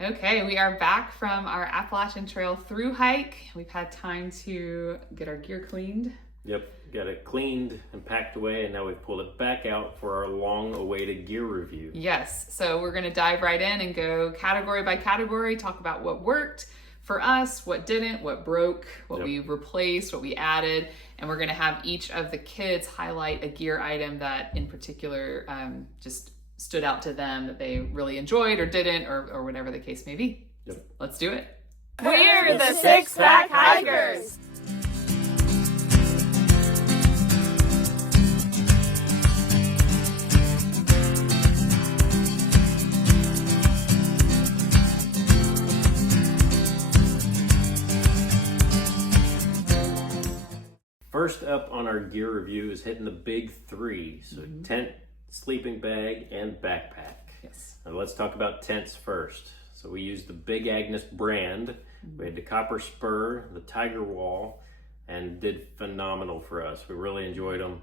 Okay, we are back from our Appalachian Trail through hike. We've had time to get our gear cleaned. Yep, got it cleaned and packed away, and now we've pulled it back out for our long-awaited gear review. Yes, so we're gonna dive right in and go category by category, talk about what worked for us, what didn't, what broke, what we replaced, what we added, and we're gonna have each of the kids highlight a gear item that in particular just stood out to them that they really enjoyed or didn't, or whatever the case may be. Yep. So let's do it. We're the Six Pack Hikers. First up on our gear review is hitting the big three. So tent, sleeping bag, and backpack. Yes. Now let's talk about tents first. So we used the Big Agnes brand. We had the copper spur, the tiger wall, and did phenomenal for us. We really enjoyed them.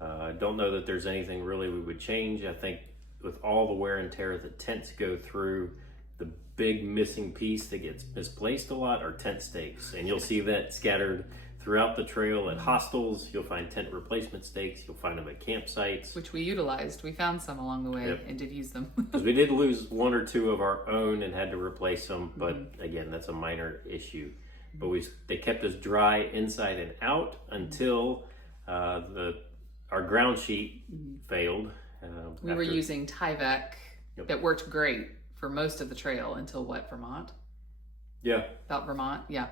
I don't know that there's anything really we would change. I think with all the wear and tear that tents go through, the big missing piece that gets misplaced a lot are tent stakes. And you'll see that scattered throughout the trail at hostels. You'll find tent replacement stakes. You'll find them at campsites. Which we utilized. We found some along the way and did use them. Because we did lose one or two of our own and had to replace them, but again, that's a minor issue. But they kept us dry inside and out until our ground sheet failed. We were using Tyvek that worked great for most of the trail until what, Vermont? Yeah. About Vermont, yeah.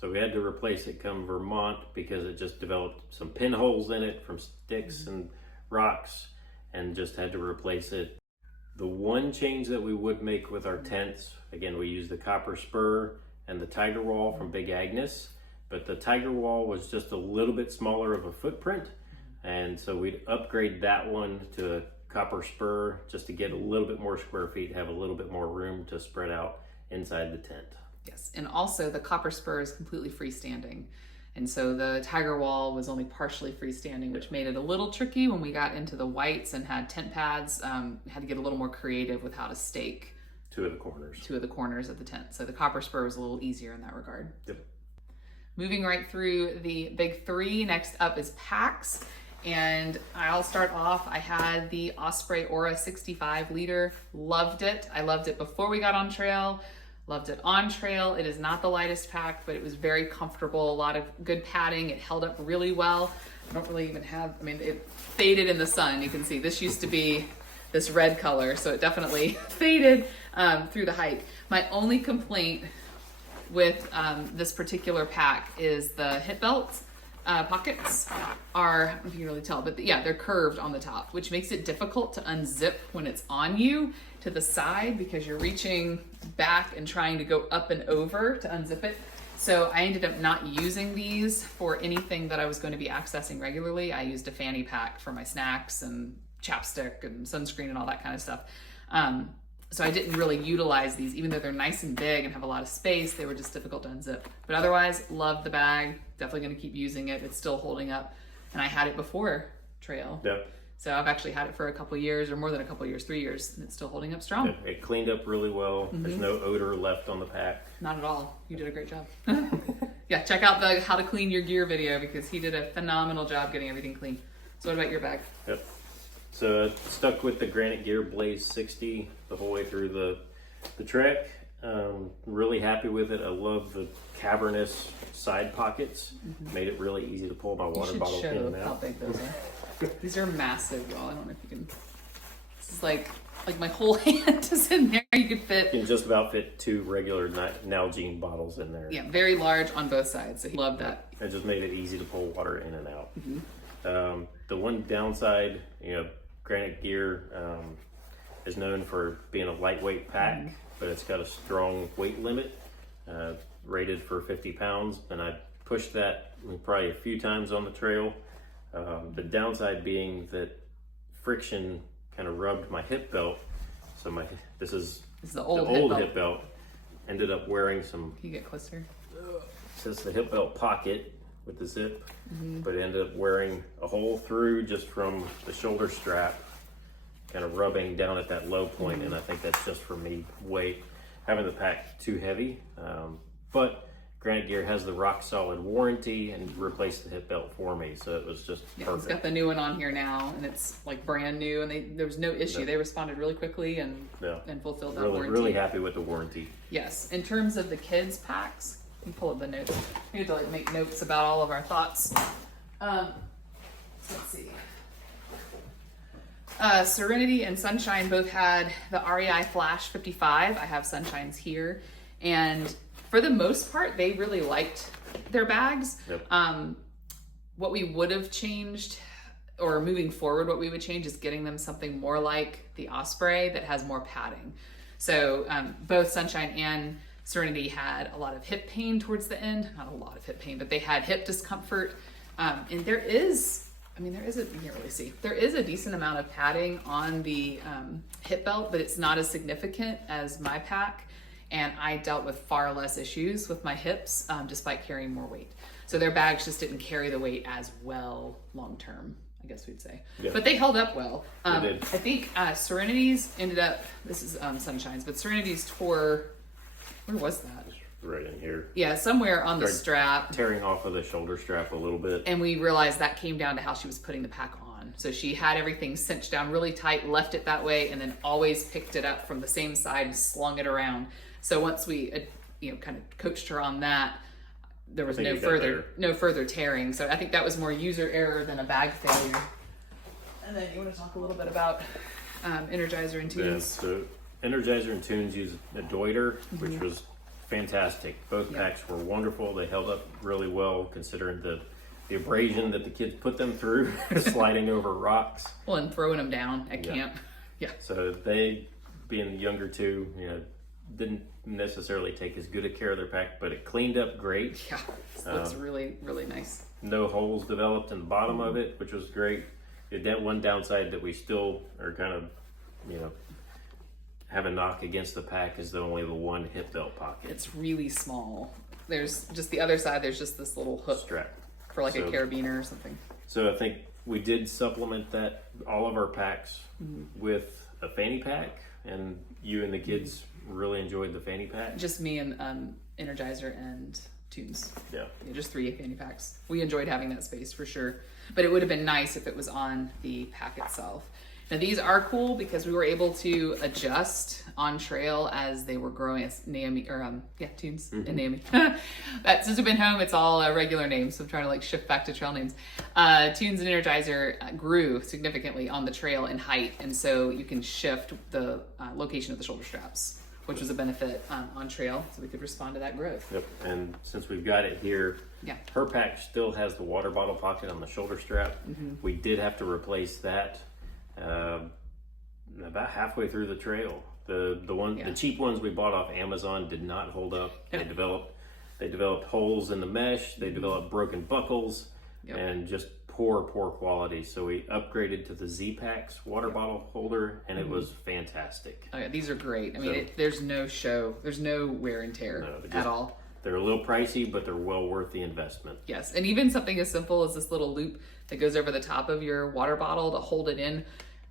So we had to replace it come Vermont because it just developed some pinholes in it from sticks and rocks, and just had to replace it. The one change that we would make with our tents, again, we used the copper spur and the tiger wall from Big Agnes, but the tiger wall was just a little bit smaller of a footprint, and so we'd upgrade that one to a copper spur just to get a little bit more square feet, have a little bit more room to spread out inside the tent. Yes, and also the copper spur is completely freestanding. And so the tiger wall was only partially freestanding, which made it a little tricky when we got into the whites and had tent pads. Had to get a little more creative with how to stake Two of the corners of the tent. So the copper spur was a little easier in that regard. Yep. Moving right through the big three, next up is packs. And I'll start off. I had the Osprey Aura 65 liter. Loved it. I loved it before we got on trail. Loved it on trail. It is not the lightest pack, but it was very comfortable. A lot of good padding. It held up really well. I don't really even have, it faded in the sun. You can see this used to be this red color, so it definitely faded through the hike. My only complaint with this particular pack is the hip belt pockets are, I don't know if you can really tell, but they're curved on the top, which makes it difficult to unzip when it's on you to the side because you're reaching back and trying to go up and over to unzip it. So I ended up not using these for anything that I was going to be accessing regularly. I used a fanny pack for my snacks and chapstick and sunscreen and all that kind of stuff. So I didn't really utilize these, even though they're nice and big and have a lot of space, they were just difficult to unzip. But otherwise, love the bag. Definitely going to keep using it. It's still holding up. And I had it before trail. Yep. So I've actually had it for a couple years, or more than a couple years, 3 years, and it's still holding up strong. Yeah, it cleaned up really well. There's no odor left on the pack. Not at all. You did a great job. Yeah, check out the how to clean your gear video because he did a phenomenal job getting everything clean. So what about your bag? Yep. So I stuck with the Granite Gear Blaze 60 the whole way through the trek. Really happy with it. I love the cavernous side pockets. Made it really easy to pull my water bottle in and out. How big those are. These are massive, y'all. I don't know if you can. This is like my whole hand is in there. You could fit. You can just about fit 2 regular Nalgene bottles in there. Yeah, very large on both sides. So he loved that. It just made it easy to pull water in and out. The one downside, Granite Gear is known for being a lightweight pack, but it's got a strong weight limit, rated for 50 pounds, and I pushed that probably a few times on the trail. The downside being that friction kind of rubbed my hip belt. So this is the old hip belt. Ended up wearing some. Can you get closer? It's the hip belt pocket with the zip, but it ended up wearing a hole through just from the shoulder strap, kind of rubbing down at that low point, and I think that's just for me weight. having the pack too heavy. But Granite Gear has the rock solid warranty and replaced the hip belt for me, so it was just perfect. It's got the new one on here now, and it's like brand new, and there was no issue. They responded really quickly and fulfilled that warranty. Really happy with the warranty. Yes. In terms of the kids packs, you pull up the notes. We had to like make notes about all of our thoughts. Let's see. Serenity and Sunshine both had the REI Flash 55. I have Sunshine's here, and for the most part, they really liked their bags. Yep. What we would have changed, or moving forward, what we would change is getting them something more like the Osprey that has more padding. So both Sunshine and Serenity had a lot of hip pain towards the end. Not a lot of hip pain, but they had hip discomfort. And there is you can't really see. There is a decent amount of padding on the hip belt, but it's not as significant as my pack. And I dealt with far less issues with my hips despite carrying more weight. So their bags just didn't carry the weight as well long term, I guess we'd say. Yeah. But they held up well. They did. I think Serenity's ended up, this is Sunshine's, but Serenity's tore, where was that? Right in here. Yeah, somewhere on the strap. Tearing off of the shoulder strap a little bit. And we realized that came down to how she was putting the pack on. So she had everything cinched down really tight, left it that way, and then always picked it up from the same side and slung it around. So once we, kind of coached her on that, there was no further tearing. So I think that was more user error than a bag failure. And then you want to talk a little bit about Energizer and Tunes? Yeah, so Energizer and Tunes used a Deuter, which was fantastic. Both packs were wonderful. They held up really well considering the abrasion that the kids put them through, sliding over rocks. Well, and throwing them down at camp. Yeah. So they, being younger too, didn't necessarily take as good a care of their pack, but it cleaned up great. Yeah, it looks really, really nice. No holes developed in the bottom of it, which was great. That one downside that we still are kind of, have a knock against the pack is only the one hip belt pocket. It's really small. There's just the other side, there's just this little hook strap for like a carabiner or something. So I think we did supplement that, all of our packs, with a fanny pack, and you and the kids really enjoyed the fanny pack. Just me and Energizer and Tunes. Yeah, just 3 fanny packs. We enjoyed having that space for sure, but it would have been nice if it was on the pack itself. Now these are cool because we were able to adjust on trail as they were growing, as Naomi, or Tunes and Naomi. But since we've been home, it's all regular names, so I'm trying to shift back to trail names. Tunes and Energizer grew significantly on the trail in height, and so you can shift the location of the shoulder straps, which was a benefit on trail, so we could respond to that growth. Yep, and since we've got it here, her pack still has the water bottle pocket on the shoulder strap. We did have to replace that about halfway through the trail. The cheap ones we bought off Amazon did not hold up. They developed holes in the mesh. They developed broken buckles, and just poor quality. So we upgraded to the Z-Packs water bottle holder, and it was fantastic. Oh yeah, these are great. I mean, there's no wear and tear at all. They're a little pricey, but they're well worth the investment. Yes, and even something as simple as this little loop that goes over the top of your water bottle to hold it in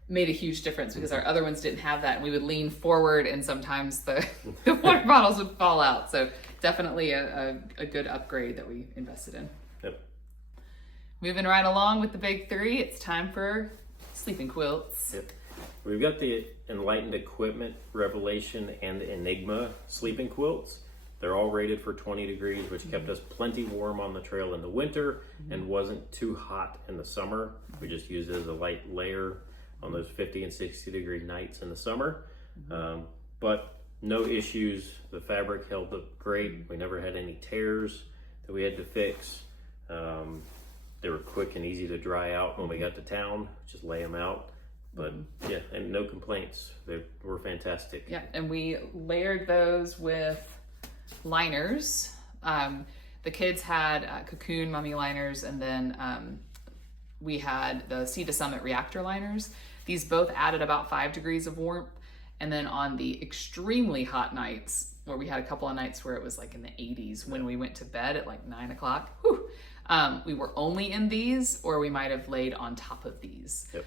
made a huge difference, because our other ones didn't have that, and we would lean forward and sometimes the water bottles would fall out. So definitely a good upgrade that we invested in. Yep. Moving right along with the big 3, it's time for sleeping quilts. Yep. We've got the Enlightened Equipment, Revelation, and Enigma sleeping quilts. They're all rated for 20 degrees, which kept us plenty warm on the trail in the winter and wasn't too hot in the summer. We just used it as a light layer on those 50 and 60 degree nights in the summer. But no issues. The fabric held up great. We never had any tears that we had to fix. They were quick and easy to dry out when we got to town. Just lay them out. But yeah, and no complaints. They were fantastic. Yeah, and we layered those with liners. The kids had cocoon mummy liners, and then we had the Sea to Summit reactor liners. These both added about 5 degrees of warmth. And then on the extremely hot nights, where we had a couple of nights where it was in the 80s when we went to bed at 9 o'clock, we were only in these, or we might have laid on top of these. Yep.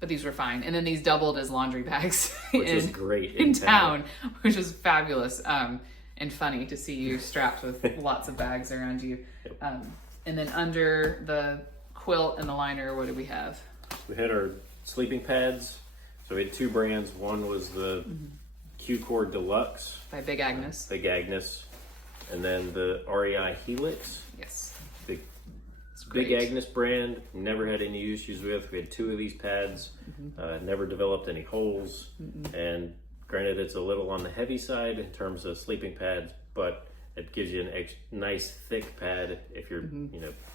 but these were fine. And then these doubled as laundry bags Which was great in town, which was fabulous and funny to see you strapped with lots of bags around you. Yep. And then under the quilt and the liner, what did we have? We had our sleeping pads. So we had 2 brands. One was the Cookware Deluxe By Big Agnes. Big Agnes, and then the REI Helix. Yes. Big Agnes brand, never had any issues with. We had 2 of these pads, never developed any holes, and granted it's a little on the heavy side in terms of sleeping pads, but it gives you a nice thick pad if you're,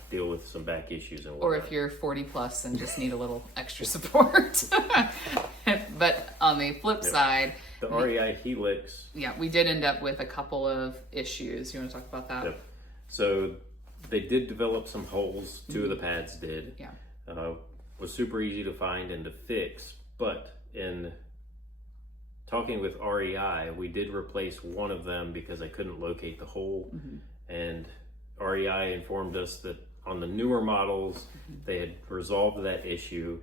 deal with some back issues and whatnot. Or if you're 40 plus and just need a little extra support. But on the flip side, the REI Helix. Yeah, we did end up with a couple of issues. You want to talk about that? Yep. So they did develop some holes. 2 of the pads did. Yeah. Was super easy to find and to fix, but in talking with REI, we did replace one of them because I couldn't locate the hole, and REI informed us that on the newer models, they had resolved that issue,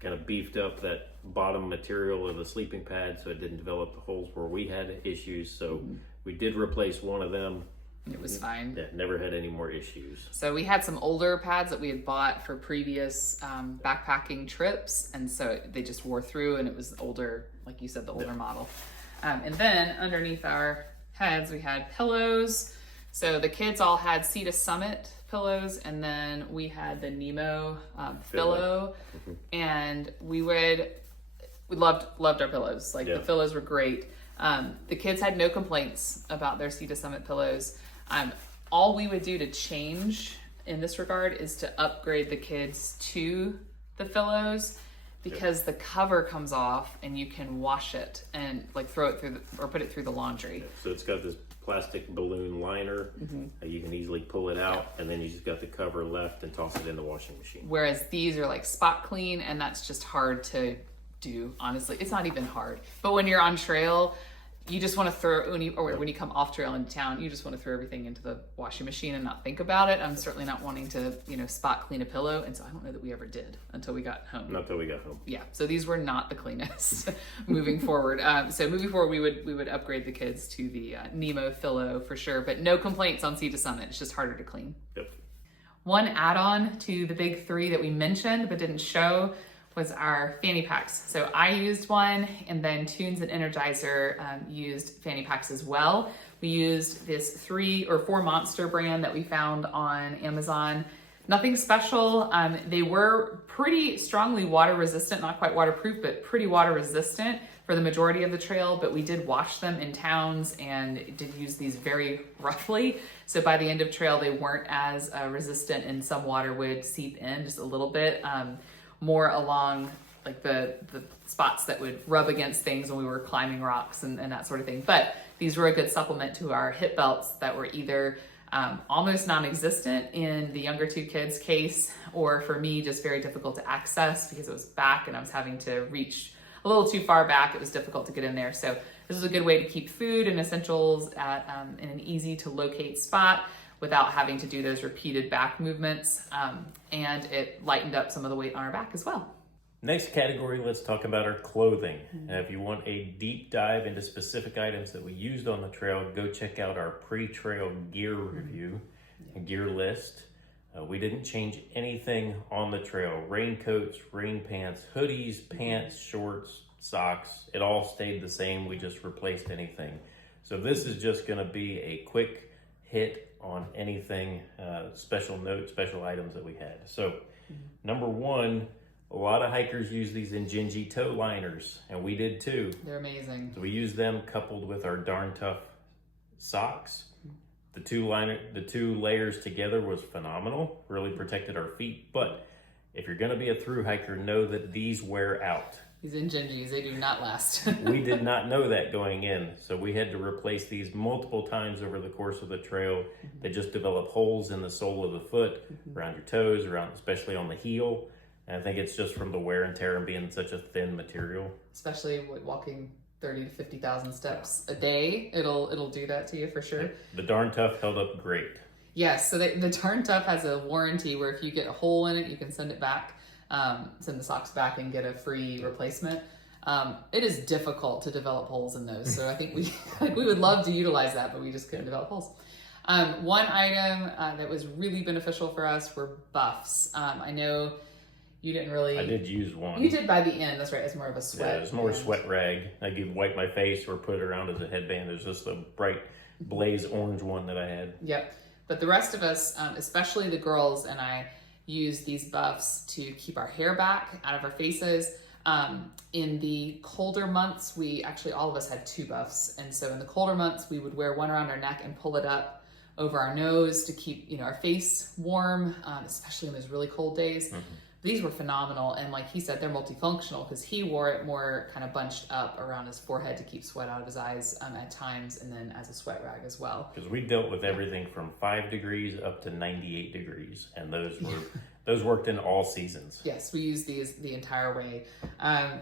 kind of beefed up that bottom material of the sleeping pad so it didn't develop the holes where we had issues. So we did replace one of them. It was fine. Yeah, never had any more issues. So we had some older pads that we had bought for previous backpacking trips, and so they just wore through, and it was older, like you said, the older model. And then underneath our heads, we had pillows. So the kids all had Sea to Summit pillows, and then we had the Nemo pillow, and we loved our pillows. Like the pillows were great. The kids had no complaints about their Sea to Summit pillows. All we would do to change in this regard is to upgrade the kids to the pillows, because the cover comes off and you can wash it and like throw it through or put it through the laundry. So it's got this plastic balloon liner. You can easily pull it out, and then you just got the cover left and toss it in the washing machine. Whereas these are like spot clean, and that's just hard to do. Honestly, it's not even hard. But when you're on trail, you just want to throw, when you come off trail into town, you just want to throw everything into the washing machine and not think about it. I'm certainly not wanting to, spot clean a pillow. And so I don't know that we ever did until we got home. Not until we got home. Yeah. So these were not the cleanest moving forward. So moving forward, we would upgrade the kids to the Nemo Philo for sure, but no complaints on Sea to Summit. It's just harder to clean. Yep. One add-on to the big 3 that we mentioned but didn't show was our fanny packs. So I used one, and then Tunes and Energizer used fanny packs as well. We used this 3 or 4 Monster brand that we found on Amazon. Nothing special. They were pretty strongly water resistant, not quite waterproof, but pretty water resistant for the majority of the trail, but we did wash them in towns and did use these very roughly. So by the end of trail, they weren't as resistant, and some water would seep in just a little bit. More along like the spots that would rub against things when we were climbing rocks and that sort of thing. But these were a good supplement to our hip belts that were either almost non-existent in the younger 2 kids' case, or for me, just very difficult to access because it was back and I was having to reach a little too far back. It was difficult to get in there. So this was a good way to keep food and essentials at in an easy to locate spot without having to do those repeated back movements. And it lightened up some of the weight on our back as well. Next category, let's talk about our clothing. And if you want a deep dive into specific items that we used on the trail, go check out our pre-trail gear review, and gear list. We didn't change anything on the trail. Raincoats, rain pants, hoodies, pants, shorts, socks, it all stayed the same. We just replaced anything. So this is just gonna be a quick hit on anything, special note, special items that we had. So number 1, a lot of hikers use these Injinji toe liners, and we did too. They're amazing. So we used them coupled with our Darn Tough socks. The 2 layers together was phenomenal, really protected our feet. But if you're gonna be a thru hiker, know that these wear out. These Injinjis, they do not last. We did not know that going in, so we had to replace these multiple times over the course of the trail. They just develop holes in the sole of the foot, around your toes, especially on the heel. And I think it's just from the wear and tear and being such a thin material. Especially walking 30 to 50,000 steps a day, it'll do that to you for sure. The Darn Tough held up great. Yes, so the Darn Tough has a warranty where if you get a hole in it, you can send it back. send the socks back and get a free replacement. It is difficult to develop holes in those. So I think we would love to utilize that, but we just couldn't develop holes. One item that was really beneficial for us were buffs. I know you didn't really... I did use one. You did by the end, that's right. It's more of a sweat. Yeah, it's more sweat rag. I could wipe my face or put it around as a headband. There's just a bright blaze orange one that I had. Yep. But the rest of us, especially the girls and I, use these buffs to keep our hair back out of our faces. In the colder months, all of us had 2 buffs. And so in the colder months, we would wear one around our neck and pull it up over our nose to keep, our face warm, especially in those really cold days. Mm-hmm. These were phenomenal. And like he said, they're multifunctional because he wore it more kind of bunched up around his forehead to keep sweat out of his eyes at times, and then as a sweat rag as well. Because we dealt with everything from 5 degrees up to 98 degrees. And those worked in all seasons. Yes, we used these the entire way.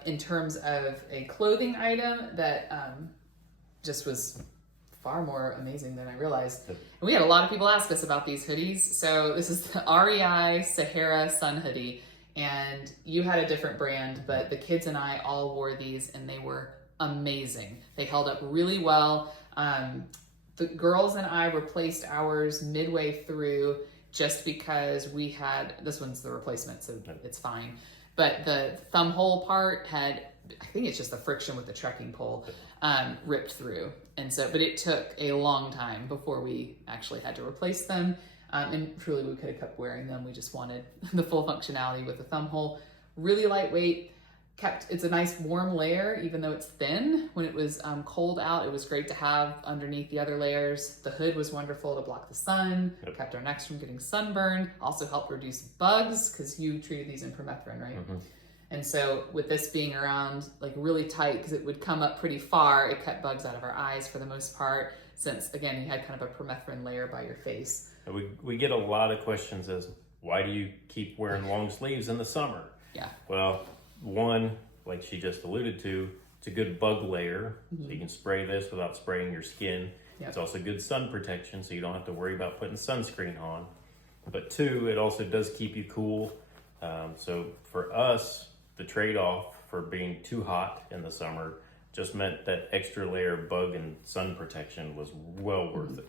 In terms of a clothing item that just was far more amazing than I realized. And we had a lot of people ask us about these hoodies. So this is the REI Sahara Sun Hoodie. And you had a different brand, but the kids and I all wore these and they were amazing. They held up really well. The girls and I replaced ours midway through just because we had, this one's the replacement, so it's fine. But the thumb hole part had, I think it's just the friction with the trekking pole, ripped through. And so, but it took a long time before we actually had to replace them. And truly we could have kept wearing them. We just wanted the full functionality with the thumb hole. Really lightweight, it's a nice warm layer, even though it's thin. When it was cold out, it was great to have underneath the other layers. The hood was wonderful to block the sun, kept our necks from getting sunburned, also helped reduce bugs, because you treated these in permethrin, right? Mm-hmm. And so with this being around like really tight, because it would come up pretty far, it kept bugs out of our eyes for the most part, since again, you had kind of a permethrin layer by your face. We get a lot of questions as, why do you keep wearing long sleeves in the summer? Yeah. Well, one, like she just alluded to, it's a good bug layer. Mm-hmm. So you can spray this without spraying your skin. Yep. It's also good sun protection, so you don't have to worry about putting sunscreen on. But 2, it also does keep you cool. So for us, the trade-off for being too hot in the summer just meant that extra layer of bug and sun protection was well worth it.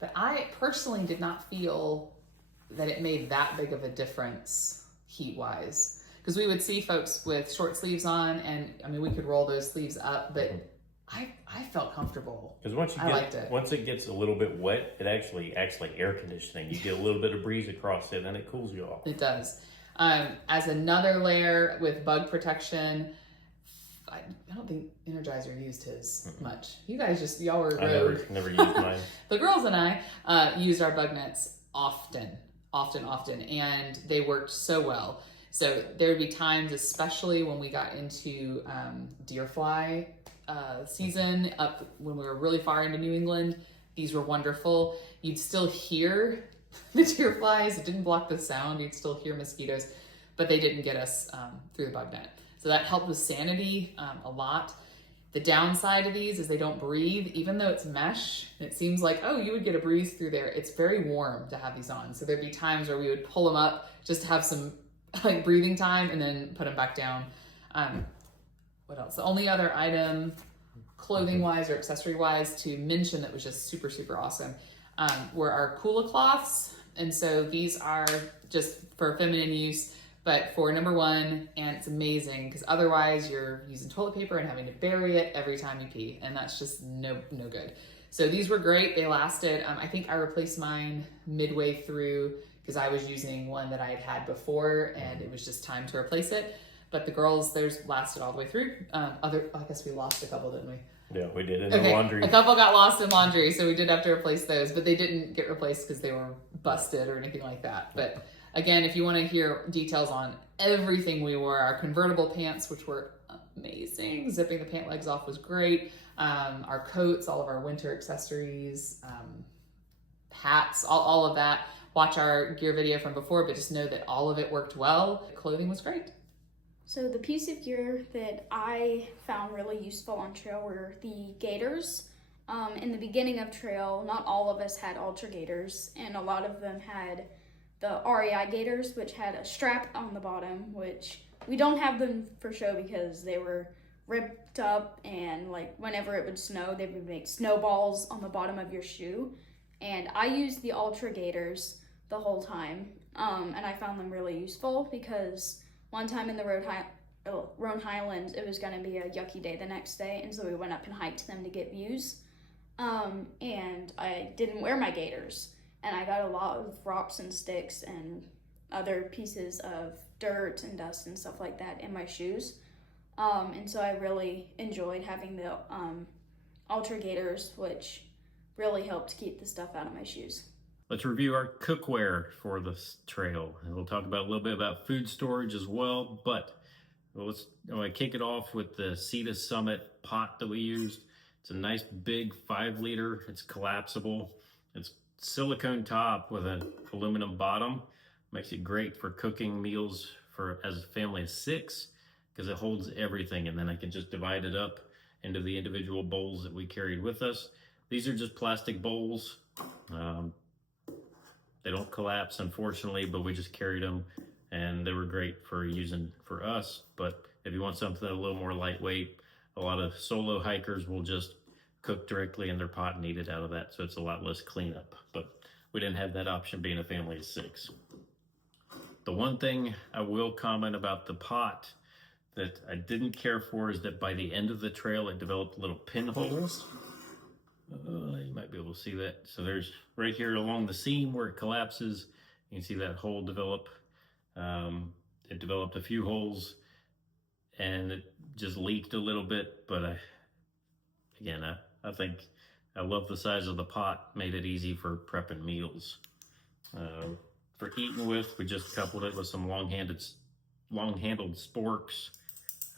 But I personally did not feel that it made that big of a difference heat-wise. Because we would see folks with short sleeves on, and I mean, we could roll those sleeves up, but I felt comfortable. Because once it gets a little bit wet, it actually acts like air conditioning. You get a little bit of breeze across it, and it cools you off. It does. As another layer with bug protection, I don't think Energizer used his much. You guys y'all were rogue. I never used mine. The girls and I used our bug nets often, and they worked so well. So there would be times, especially when we got into deer fly season, up when we were really far into New England, these were wonderful. You'd still hear the deer flies. It didn't block the sound. You'd still hear mosquitoes, but they didn't get us through the bug net. So that helped with sanity a lot. The downside of these is they don't breathe, even though it's mesh. And it seems like, oh, you would get a breeze through there. It's very warm to have these on. So there'd be times where we would pull them up just to have some like breathing time and then put them back down. What else? The only other item, clothing wise or accessory wise, to mention that was just super, super awesome were our Kula cloths. And so these are just for feminine use, but for number 1, and it's amazing because otherwise you're using toilet paper and having to bury it every time you pee, and that's just no good. So these were great. They lasted. I think I replaced mine midway through because I was using one that I had before, and it was just time to replace it. But the girls, theirs lasted all the way through. I guess we lost a couple, didn't we? Yeah, we did in the laundry. A couple got lost in laundry, so we did have to replace those, but they didn't get replaced because they were busted or anything like that. But again, if you want to hear details on everything we wore, our convertible pants, which were amazing, zipping the pant legs off was great. Our coats, all of our winter accessories, hats, all of that. Watch our gear video from before, but just know that all of it worked well. The clothing was great. So the piece of gear that I found really useful on trail were the gaiters. In the beginning of trail, not all of us had Ultra Gaiters, and a lot of them had the REI gaiters, which had a strap on the bottom, which we don't have them for show because they were ripped up, and like whenever it would snow, they would make snowballs on the bottom of your shoe. And I used the Ultra gaiters the whole time, and I found them really useful because one time in the Rhode Highlands, it was going to be a yucky day the next day, and so we went up and hiked them to get views. And I didn't wear my gaiters, and I got a lot of rocks and sticks and other pieces of dirt and dust and stuff like that in my shoes. And so I really enjoyed having the Ultra gaiters, which really helped keep the stuff out of my shoes. Let's review our cookware for this trail, and we'll talk about a little bit about food storage as well. But I'm gonna kick it off with the Cedar Summit pot that we used. It's a nice big 5-liter. It's collapsible. It's silicone top with an aluminum bottom. Makes it great for cooking meals for as a family of 6 because it holds everything, and then I can just divide it up into the individual bowls that we carried with us. These are just plastic bowls. They don't collapse, unfortunately, but we just carried them, and they were great for using for us. But if you want something a little more lightweight, a lot of solo hikers will just cook directly in their pot and eat it out of that, so it's a lot less cleanup. But we didn't have that option being a family of 6. The one thing I will comment about the pot that I didn't care for is that by the end of the trail, it developed little pinholes. You might be able to see that. So there's right here along the seam where it collapses, you can see that hole develop. It developed a few holes and it just leaked a little bit, but I think I love the size of the pot, made it easy for prepping meals. For eating with, we just coupled it with some long-handled sporks.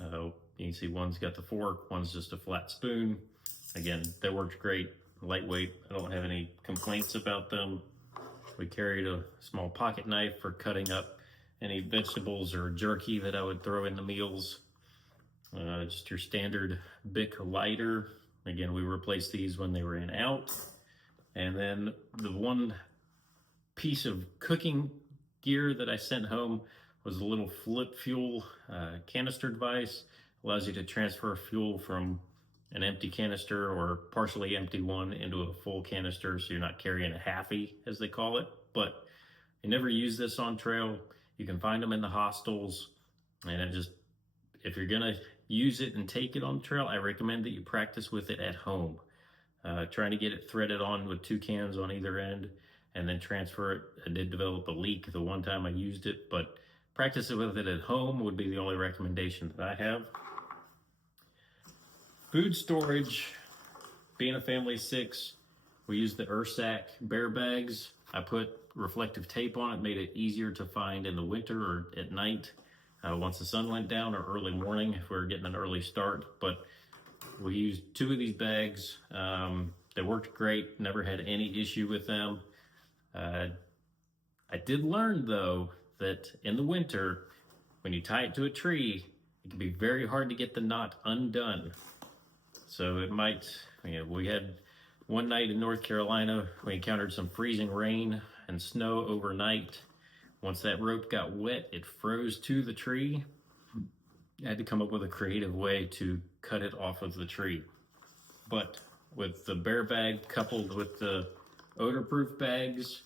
You can see one's got the fork, one's just a flat spoon. Again, they worked great, lightweight. I don't have any complaints about them. We carried a small pocket knife for cutting up any vegetables or jerky that I would throw in the meals. Just your standard Bic lighter. Again, we replaced these when they were in out. And then the one piece of cooking gear that I sent home was a little flip fuel canister device. Allows you to transfer fuel from an empty canister or partially empty one into a full canister, so you're not carrying a halfie, as they call it. But you never use this on trail. You can find them in the hostels, and if you're gonna use it and take it on trail, I recommend that you practice with it at home. Trying to get it threaded on with 2 cans on either end and then transfer it. I did develop a leak the one time I used it, but practice with it at home would be the only recommendation that I have. Food storage, being a family of 6, we used the Ursack bear bags. I put reflective tape on it, made it easier to find in the winter or at night once the sun went down, or early morning if we were getting an early start. But we used 2 of these bags. They worked great, never had any issue with them. I did learn though that in the winter, when you tie it to a tree, it can be very hard to get the knot undone. So it might, we had one night in North Carolina, we encountered some freezing rain and snow overnight. Once that rope got wet, it froze to the tree. I had to come up with a creative way to cut it off of the tree. But with the bear bag coupled with the odor-proof bags,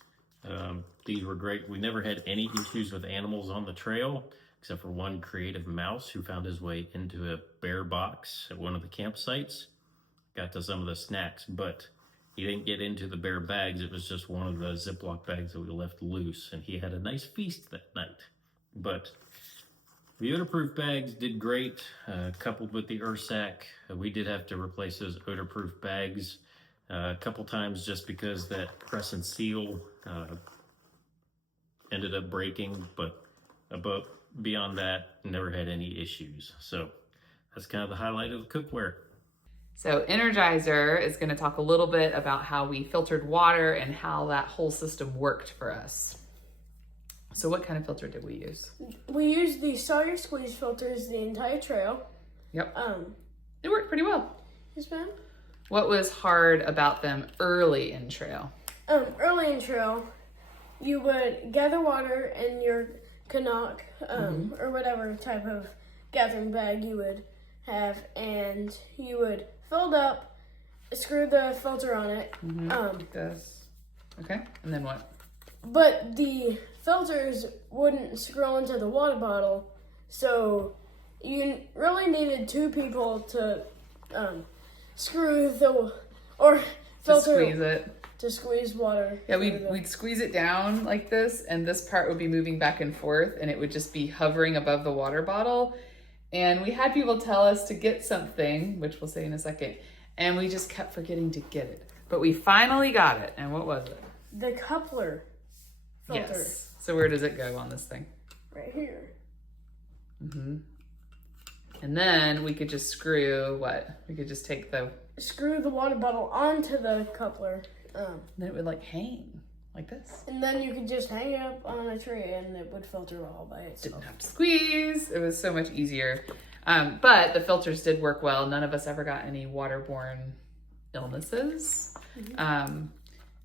these were great. We never had any issues with animals on the trail, except for one creative mouse who found his way into a bear box at one of the campsites. Got to some of the snacks, but he didn't get into the bear bags. It was just one of the Ziploc bags that we left loose, and he had a nice feast that night. But the odor-proof bags did great, coupled with the Ursack. We did have to replace those odor-proof bags a couple times just because that press and seal ended up breaking, but beyond that, never had any issues. So that's kind of the highlight of the cookware. So Energizer is going to talk a little bit about how we filtered water and how that whole system worked for us. So what kind of filter did we use? We used the Sawyer squeeze filters the entire trail. Yep. It worked pretty well. Yes, ma'am. What was hard about them early in trail? Early in trail, you would gather water in your Canuck, or whatever type of gathering bag you would have, and you would fill it up, screw the filter on it. Like this. Okay, and then what? But the filters wouldn't screw into the water bottle, so you really needed 2 people to screw the or filter To squeeze it. to squeeze water. Yeah, we'd squeeze it down like this, and this part would be moving back and forth, and it would just be hovering above the water bottle. And we had people tell us to get something, which we'll say in a second, and we just kept forgetting to get it. But we finally got it, and what was it? The coupler filter. Yes. So where does it go on this thing? Right here. And then we could just screw what? We could just take the... Screw the water bottle onto the coupler. Then it would like hang like this. And then you could just hang it up on a tree and it would filter all by itself. Didn't have to squeeze. It was so much easier. But the filters did work well. None of us ever got any waterborne illnesses.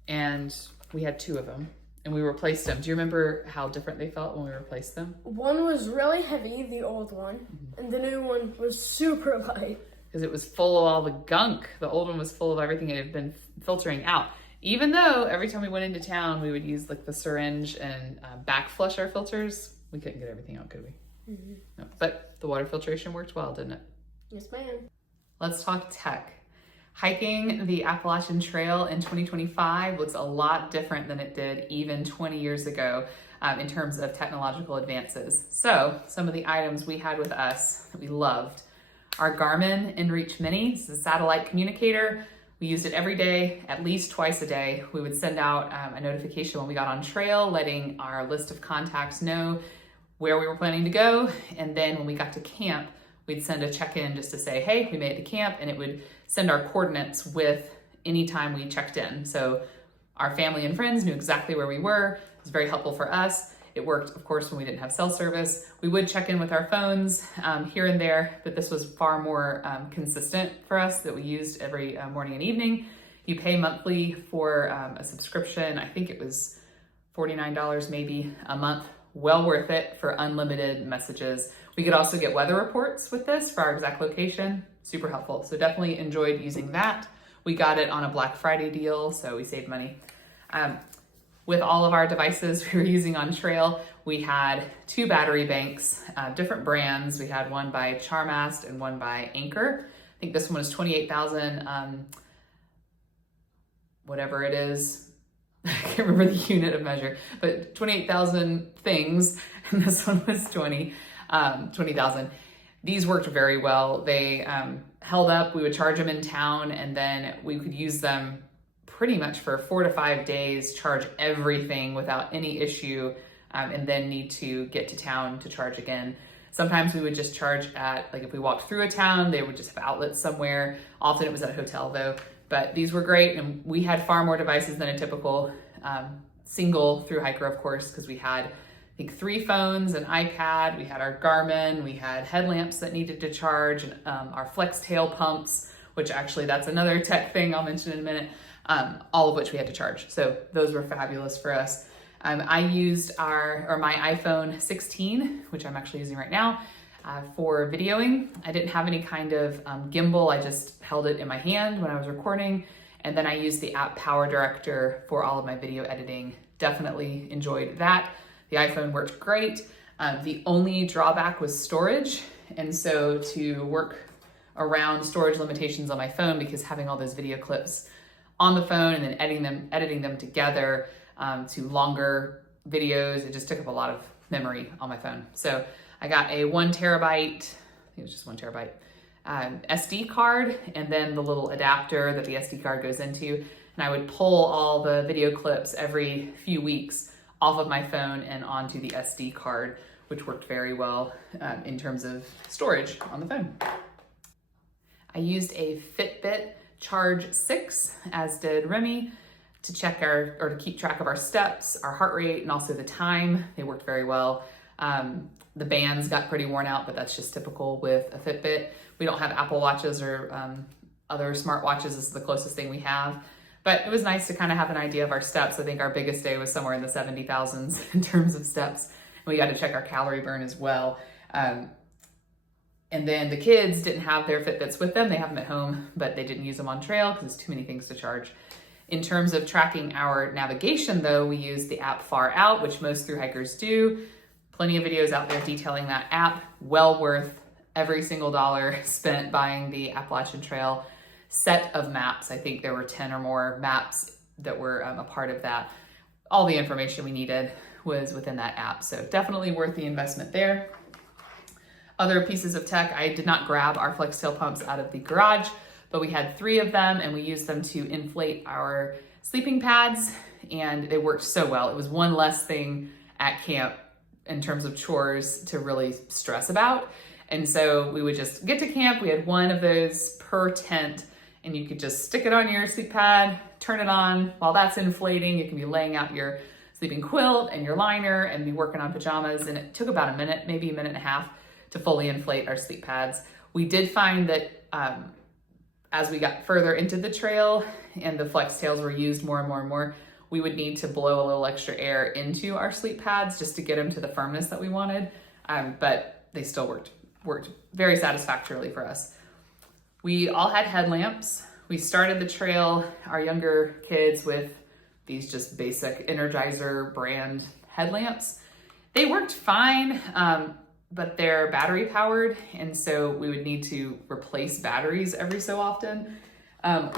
And we had 2 of them. And we replaced them. Do you remember how different they felt when we replaced them? One was really heavy, the old one, and the new one was super light. Because it was full of all the gunk. The old one was full of everything it had been filtering out. Even though every time we went into town, we would use like the syringe and back flush our filters. We couldn't get everything out, could we? No. But the water filtration worked well, didn't it? Yes, ma'am. Let's talk tech. Hiking the Appalachian Trail in 2025 looks a lot different than it did even 20 years ago in terms of technological advances. So some of the items we had with us that we loved. Our Garmin InReach Mini. This is a satellite communicator. We used it every day, at least twice a day. We would send out a notification when we got on trail, letting our list of contacts know where we were planning to go. And then when we got to camp, we'd send a check-in just to say, hey, we made it to camp, and it would send our coordinates with any time we checked in. So our family and friends knew exactly where we were. It was very helpful for us. It worked, of course, when we didn't have cell service. We would check in with our phones here and there, but this was far more consistent for us that we used every morning and evening. You pay monthly for a subscription. I think it was $49 maybe a month. Well worth it for unlimited messages. We could also get weather reports with this for our exact location. Super helpful. So definitely enjoyed using that. We got it on a Black Friday deal, so we saved money. With all of our devices we were using on trail, we had 2 battery banks, different brands. We had one by Charmast and one by Anchor. I think this one was 28,000, whatever it is. I can't remember the unit of measure, but 28,000 things, and this one was 20,000. These worked very well. They held up. We would charge them in town, and then we could use them pretty much for 4 to 5 days, charge everything without any issue, and then need to get to town to charge again. Sometimes we would just charge at, like if we walked through a town, they would just have outlets somewhere. Often it was at a hotel though. But these were great, and we had far more devices than a typical single through hiker, of course, because we had, I think, 3 phones, an iPad, we had our Garmin, we had headlamps that needed to charge, and our flex tail pumps, which actually that's another tech thing I'll mention in a minute, all of which we had to charge. So those were fabulous for us. I used my iPhone 16, which I'm actually using right now, for videoing. I didn't have any kind of gimbal. I just held it in my hand when I was recording. And then I used the app Power Director for all of my video editing. Definitely enjoyed that. The iPhone worked great. The only drawback was storage. And so to work around storage limitations on my phone, because having all those video clips on the phone and then editing them together to longer videos, it just took up a lot of memory on my phone. So I got a 1 terabyte, I think it was just 1 terabyte, SD card, and then the little adapter that the SD card goes into. And I would pull all the video clips every few weeks off of my phone and onto the SD card, which worked very well in terms of storage on the phone. I used a Fitbit Charge 6, as did Remy, to check to keep track of our steps, our heart rate, and also the time. They worked very well. The bands got pretty worn out, but that's just typical with a Fitbit. We don't have Apple Watches or other smartwatches. This is the closest thing we have. But it was nice to kind of have an idea of our steps. I think our biggest day was somewhere in the 70,000s in terms of steps. We got to check our calorie burn as well. And then the kids didn't have their Fitbits with them. They have them at home, but they didn't use them on trail because there's too many things to charge. In terms of tracking our navigation though, we use the app Far Out, which most thru hikers do. Plenty of videos out there detailing that app. Well worth every single dollar spent buying the Appalachian Trail set of maps. I think there were 10 or more maps that were a part of that. All the information we needed was within that app. So definitely worth the investment there. Other pieces of tech, I did not grab our flex tail pumps out of the garage, but we had 3 of them and we used them to inflate our sleeping pads and they worked so well. It was one less thing at camp in terms of chores to really stress about. And so we would just get to camp, we had one of those per tent and you could just stick it on your sleep pad, turn it on. While that's inflating, you can be laying out your sleeping quilt and your liner and be working on pajamas. And it took about a minute, maybe a minute and a half to fully inflate our sleep pads. We did find that as we got further into the trail and the flex tails were used more and more and more, we would need to blow a little extra air into our sleep pads just to get them to the firmness that we wanted. But they still worked very satisfactorily for us. We all had headlamps. We started the trail, our younger kids, with these just basic Energizer brand headlamps. They worked fine, but they're battery powered, and so we would need to replace batteries every so often.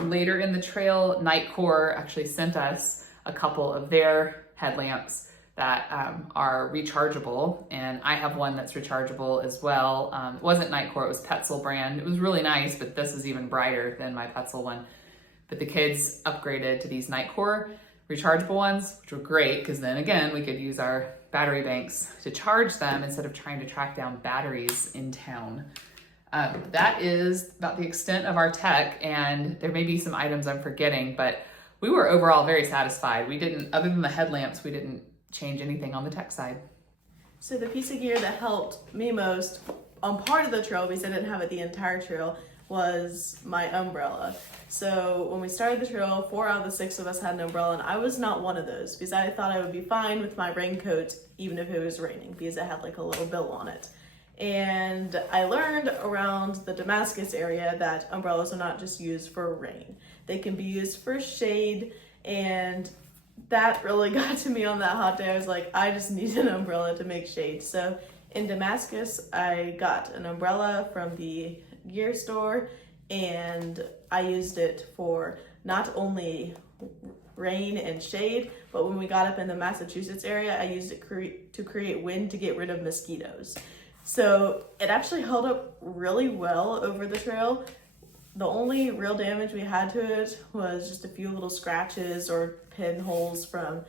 Later in the trail, Nightcore actually sent us a couple of their headlamps that are rechargeable, and I have one that's rechargeable as well. It wasn't Nightcore, it was Petzl brand. It was really nice, but this is even brighter than my Petzl one. But the kids upgraded to these Nightcore rechargeable ones, which were great, because then again, we could use our battery banks to charge them instead of trying to track down batteries in town. That is about the extent of our tech, and there may be some items I'm forgetting, but we were overall very satisfied. We didn't, other than the headlamps, we didn't change anything on the tech side. So the piece of gear that helped me most on part of the trail, because I didn't have it the entire trail, was my umbrella. So when we started the trail, 4 out of the 6 of us had an umbrella, and I was not one of those because I thought I would be fine with my raincoat even if it was raining because it had like a little bill on it. And I learned around the Damascus area that umbrellas are not just used for rain. They can be used for shade, and that really got to me on that hot day. I was like, I just need an umbrella to make shade. So in Damascus, I got an umbrella from the gear store, and I used it for not only rain and shade, but when we got up in the Massachusetts area, I used it to create wind to get rid of mosquitoes. So it actually held up really well over the trail. The only real damage we had to it was just a few little scratches or pinholes from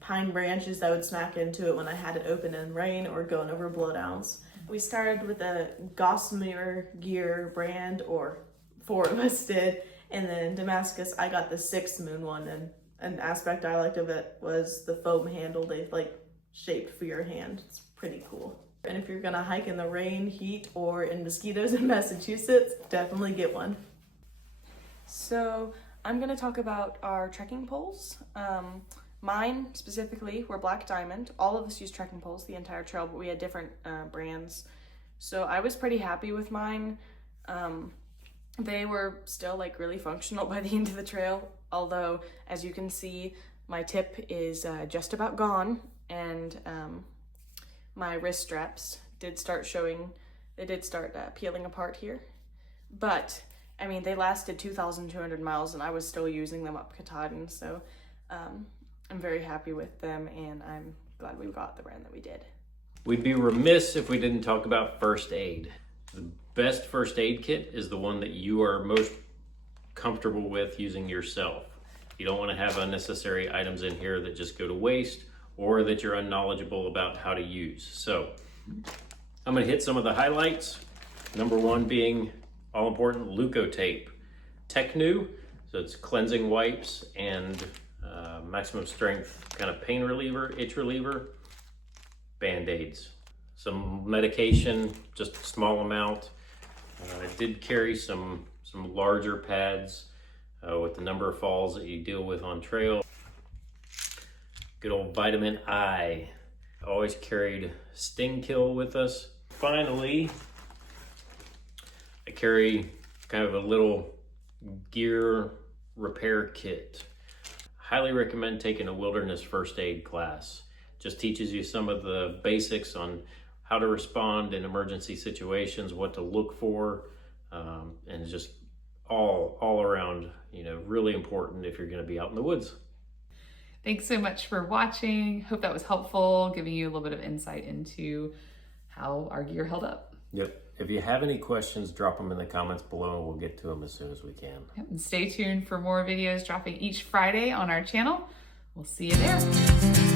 pine branches that would smack into it when I had it open in rain or going over blowdowns. We started with a Gossamer Gear brand, or 4 of us did, and then Damascus, I got the 6 Moon one, and an aspect I liked of it was the foam handle they like shaped for your hand. It's pretty cool. And if you're gonna hike in the rain, heat, or in mosquitoes in Massachusetts, definitely get one. So I'm gonna talk about our trekking poles. Mine specifically were Black Diamond. All of us used trekking poles the entire trail, but we had different brands. So I was pretty happy with mine. They were still like really functional by the end of the trail, although as you can see, my tip is just about gone, and my wrist straps did start peeling apart here. But I mean, they lasted 2,200 miles and I was still using them up Katahdin, so I'm very happy with them, and I'm glad we got the brand that we did. We'd be remiss if we didn't talk about first aid. The best first aid kit is the one that you are most comfortable with using yourself. You don't want to have unnecessary items in here that just go to waste or that you're unknowledgeable about how to use. So I'm going to hit some of the highlights. Number 1 being all important Leukotape. Technu, so it's cleansing wipes and maximum strength kind of pain reliever, itch reliever. Band-aids, some medication, just a small amount. I did carry some larger pads with the number of falls that you deal with on trail. Good old vitamin I. Always carried Sting Kill with us. Finally, I carry kind of a little gear repair kit. Highly recommend taking a wilderness first aid class. Just teaches you some of the basics on how to respond in emergency situations, what to look for, and just all around, really important if you're going to be out in the woods. Thanks so much for watching. Hope that was helpful, giving you a little bit of insight into how our gear held up. Yep. If you have any questions, drop them in the comments below and we'll get to them as soon as we can. Yep. And stay tuned for more videos dropping each Friday on our channel. We'll see you there.